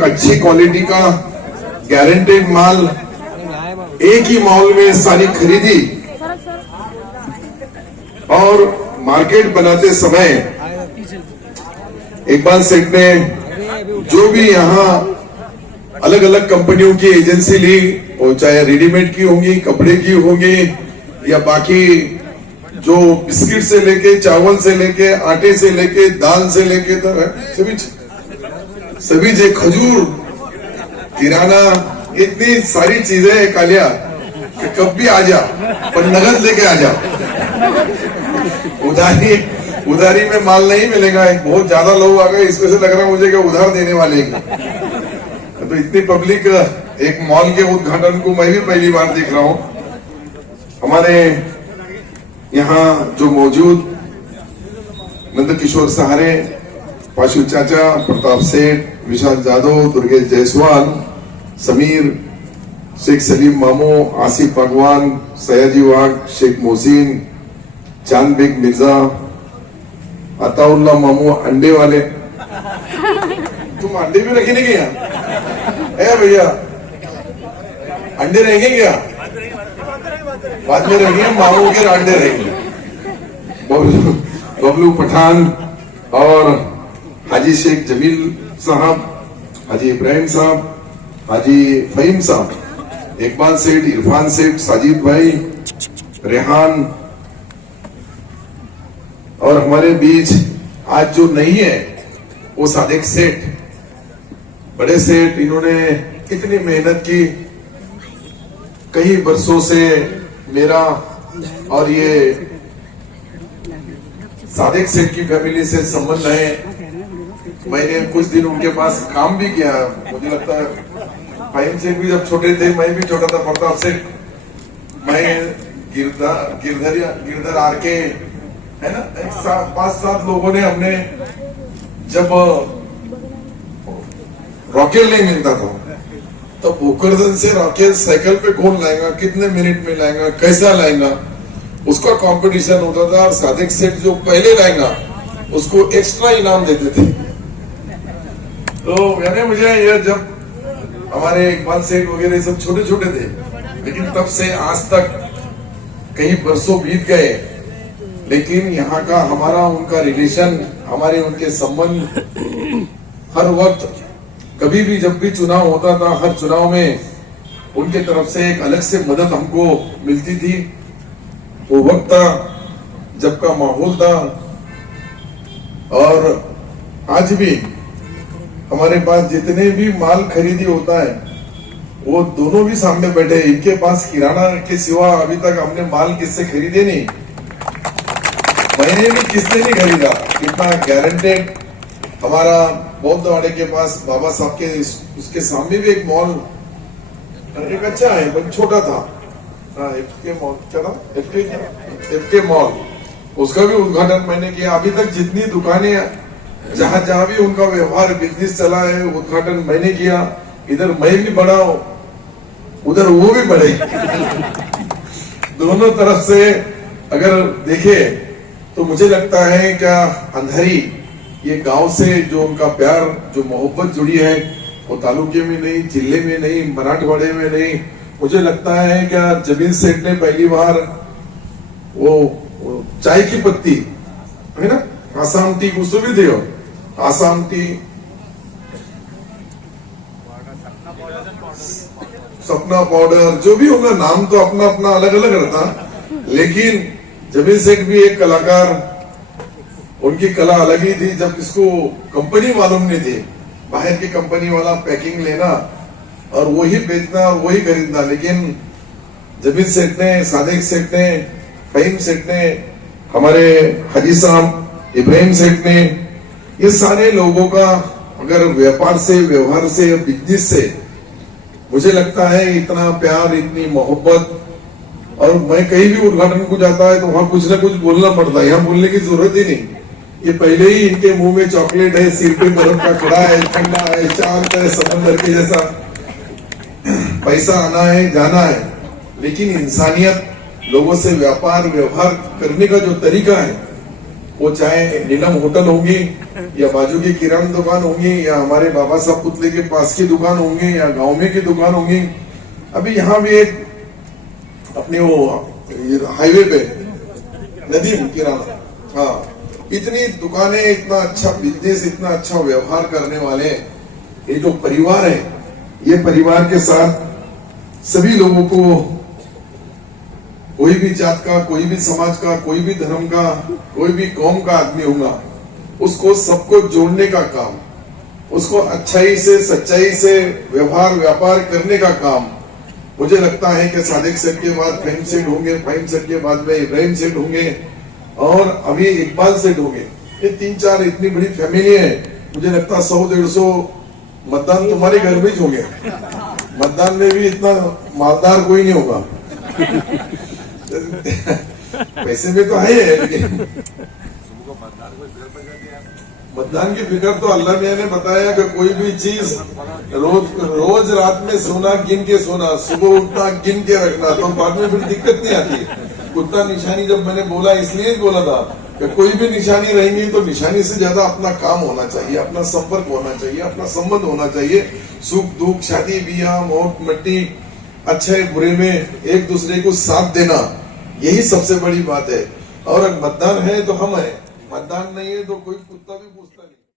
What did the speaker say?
एक अच्छी क्वालिटी का गारंटेड माल एक ही मॉल में सारी खरीदी और मार्केट बनाते समय इकबाल सेठ ने जो भी यहाँ अलग अलग कंपनियों की एजेंसी ली, वो चाहे रेडीमेड की होंगी, कपड़े की होंगी या बाकी जो बिस्किट से लेके, चावल से लेके, आटे से लेके, दाल से लेके तो सभी जे खजूर, किराना, इतनी सारी चीजें है कालिया कि कब भी आ जा, पर नगद लेके आ जा। उधारी में माल नहीं मिलेगा। बहुत ज्यादा लोग आ गए, इसमें से लग रहा है मुझे कि उधार देने वाले हैं। तो इतनी पब्लिक एक मॉल के उद्घाटन को मैं भी पहली बार देख रहा हूं। हमारे यहाँ जो मौजूद नंद किशोर सहारे, पाशु चाचा, प्रताप सेठ, विशाल जादव, दुर्गेश जायसवाल, समीर, शेख सलीम मामू, आसिफ भगवान, सयाजी वाग, शेख मोहसिन, चांद बेग मिर्जा, अताउल्ला मामू, अंडे वाले। तुम अंडे भी रखेंगे क्या? है भैया, अंडे रहेंगे क्या? बाद में रहेंगे, मामू के अंडे रहेंगे। बबलू पठान और हाजी शेख जमील साहब, हाजी इब्राहिम साहब, हाजी फहीम साहब, इकबाल सेठ, इरफान सेठ, साजिद भाई, रेहान, और हमारे बीच आज जो नहीं है वो सादिक सेठ, बड़े सेठ। इन्होंने कितनी मेहनत की, कई वर्षों से मेरा और ये सादिक सेठ की फैमिली से संबंध है। मैंने कुछ दिन उनके पास काम भी किया। मुझे लगता है फाइम सेठ भी जब छोटे थे, मैं भी छोटा था, प्रताप सेठ, मैं गिरधर आर के है ना, 5-7 लोगों ने हमने, जब रॉकेल नहीं मिलता था तो भूकरदन से रॉकेल साइकिल पे कौन लाएगा, कितने मिनट में लाएगा, कैसा लाएगा, उसका कंपटीशन होता था। और सादिक सेठ जो पहले लाएगा उसको एक्स्ट्रा इनाम देते थे। तो यानी मुझे ये, जब हमारे इकबाल सेठ वगैरह सब छोटे छोटे थे, लेकिन तब से आज तक कई वर्षों बीत गए, लेकिन यहाँ का हमारा उनका रिलेशन, हमारे उनके संबंध, हर वक्त कभी भी जब भी चुनाव होता था, हर चुनाव में उनके तरफ से एक अलग से मदद हमको मिलती थी। वो वक्त था जब का माहौल था। और आज भी हमारे पास जितने भी माल खरीदी होता है, वो दोनों भी सामने बैठे। इनके पास किराना के सिवा अभी तक हमने माल किससे खरीदे नहीं, मैंने भी किसने नहीं खरीदा। इतना गारंटेड हमारा बौद्धवाड़े के पास बाबा साहब के, उसके सामने भी एक मॉल, एक अच्छा है, बट छोटा था, एफके मॉल, क्या था, एफके मॉल, उसका भी उद्घाटन मैंने किया। अभी तक जितनी दुकानें, जहां जहां भी उनका व्यवहार, बिजनेस चला है, उद्घाटन मैंने किया। इधर मैं भी बड़ा हूं, उधर वो भी बड़े। दोनों तरफ से अगर देखे तो मुझे लगता है क्या अंधारी, ये गांव से जो उनका प्यार, जो मोहब्बत जुड़ी है, वो तालुके में नहीं, जिले में नहीं, मराठवाड़े में नहीं। मुझे लगता है क्या जमील सेठ ने पहली बार वो चाय की पत्ती है ना, आसाम टी, उसको भी दे, आसाम टी, सपना पाउडर, जो भी होगा, नाम तो अपना अपना अलग अलग रहता, लेकिन जमील सेठ भी एक कलाकार, उनकी कला अलग ही थी। जब इसको कंपनी मालूम नहीं थी, बाहर की कंपनी वाला पैकिंग लेना और वही बेचना और वही खरीदना, लेकिन जमील सेठ ने, सादिक सेठ ने, फहीम सेठ ने, हमारे हाजी साहब इब्राहिम सेठ ने, ये सारे लोगों का अगर व्यापार से, व्यवहार से, बिजनेस से, मुझे लगता है इतना प्यार, इतनी मोहब्बत। और मैं कहीं भी उद्घाटन को जाता है तो वहां कुछ ना कुछ बोलना पड़ता है, यहाँ बोलने की जरूरत ही नहीं। ये पहले ही इनके मुंह में चॉकलेट है, सिर पे बर्फ का कड़ा है, ठंडा है, चांद है, समंदर के जैसा, पैसा आना है, जाना है, लेकिन इंसानियत, लोगों से व्यापार व्यवहार करने का जो तरीका है, वो चाहे नीलम होटल होगी या बाजू की किराना दुकान होंगी या हमारे बाबा साहब पुतले के पास की दुकान होंगी या गांव में की दुकान होंगी। अभी यहाँ भी एक अपने वो हाईवे पे नदीम किराना, हाँ, इतनी दुकानें, इतना अच्छा बिजनेस, इतना अच्छा व्यवहार करने वाले ये जो परिवार है, ये परिवार के साथ सभी लोगों को, कोई भी जात का, कोई भी समाज का, कोई भी धर्म का, कोई भी कौम का आदमी होगा, उसको सबको जोड़ने का काम, उसको अच्छाई से सच्चाई से व्यवहार व्यापार करने का काम, मुझे लगता है कि सादिक सेठ के बाद फहीम सेठ होंगे, फहीम सेठ के बाद में इब्राहिम सेठ होंगे और अभी इकबाल सेठ होंगे। ये 3-4 इतनी बड़ी फैमिली है, मुझे लगता है 100-150 मतदान तुम्हारे घर में ही होंगे। मतदान में भी इतना मालदार कोई नहीं होगा। पैसे में तो है, लेकिन मतदान की फिक्र तो अल्लाह मियां ने बताया कि कोई भी चीज रोज रात में सोना गिन के सोना, सुबह उठना गिन के रखना, तो बाद में फिर दिक्कत नहीं आती। कुत्ता निशानी जब मैंने बोला इसलिए बोला था कि कोई भी निशानी रहेंगी तो निशानी से ज्यादा अपना काम होना चाहिए, अपना संपर्क होना चाहिए, अपना संबंध होना चाहिए। सुख दुख, शादी ब्याह, मौत मट्टी, अच्छे बुरे में एक दूसरे को साथ देना, यही सबसे बड़ी बात है। और मतदान है तो हम है, मतदान नहीं है तो कोई कुत्ता भी पूछता नहीं।